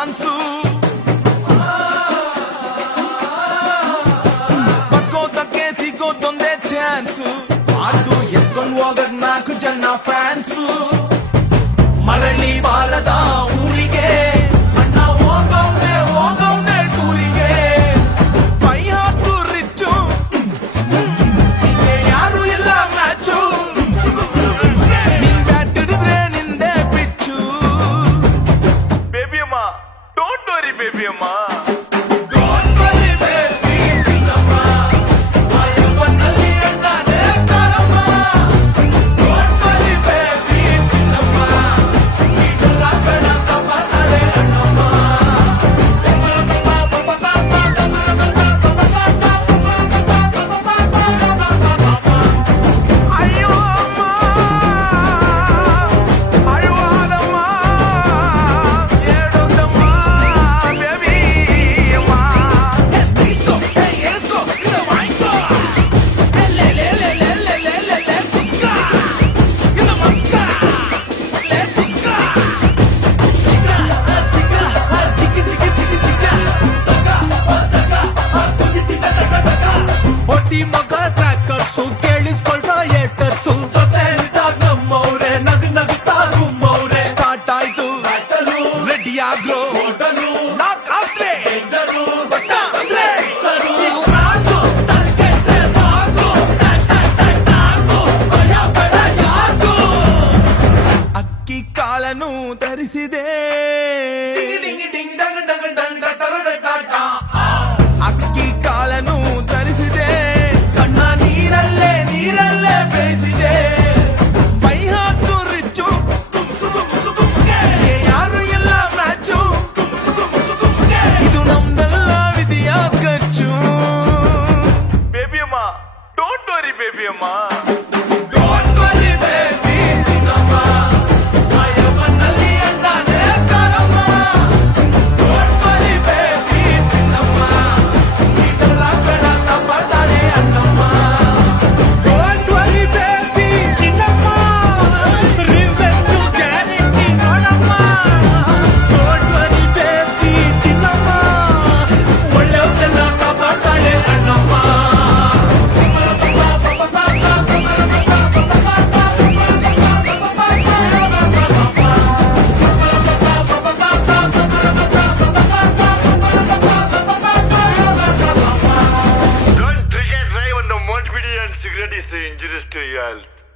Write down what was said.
Chance ಬದುಕೋದಕ್ಕೆ ಸಿಗೋದೊಂದೇ chance ಅದು ಎತ್ಕೊಂಡು ಹೋಗಕ್ 4 ಜನ ಫ್ಯಾನ್ಸು ಮರಳಿ ಬಾರದ ಊರಿಗೆ ಅಣ್ಣ ಹೋಗವ್ನೆ ಟೂರಿಗೆ ಪೈ ಹಾಕು ರಿಚ್ಚು ಯಾರು ಇಲ್ಲ ಮ್ಯಾಚು ನಿನ್ ಬ್ಯಾಟ್ ಹಿಡಿದ್ರೆ ನಿಂದೆ ಪಿಚ್ಚು ಬೇಬಿ ಅಮ್ಮ ಡೋಂಟ್ ವರಿ ಬೇಬಿ ಅಮ್ಮ ಮಗ ಟ್ರ್ಯಾಕರ್ಸು ಕೇಳಿಸ್ಕೊಳ್ತಾ ಏಟರ್ಸು ನಮ್ಮವ್ರೆ ನಗ್ತಾ ಗುಮ್ಮವ್ರೆ ಸ್ಟಾರ್ಟ್ ಆಯ್ತು ರೆಡಿ ಆಗ್ರೋ ಅಕ್ಕಿ ಕಾಳನು ಧರಿಸಿದೆ ಅಕ್ಕಿ ಕಾಳನು ಧರಿಸಿದೆ ಕಣ್ಣ ನೀರಲ್ಲೇ ಬೇಯಿಸಿದೆ ಪೈ ಹಾಕು ರಿಚ್ಚು ಯಾರು ಎಲ್ಲ ಮ್ಯಾಚು ಇದು ನಮ್ದೆಲ್ಲ ವಿಧಿಯ ಖರ್ಚು ಬೇಬಿ ಅಮ್ಮ ಡೋಂಟ್ ವರಿ ಬೇಬಿ ಅಮ್ಮ Cigarette is injurious to your health.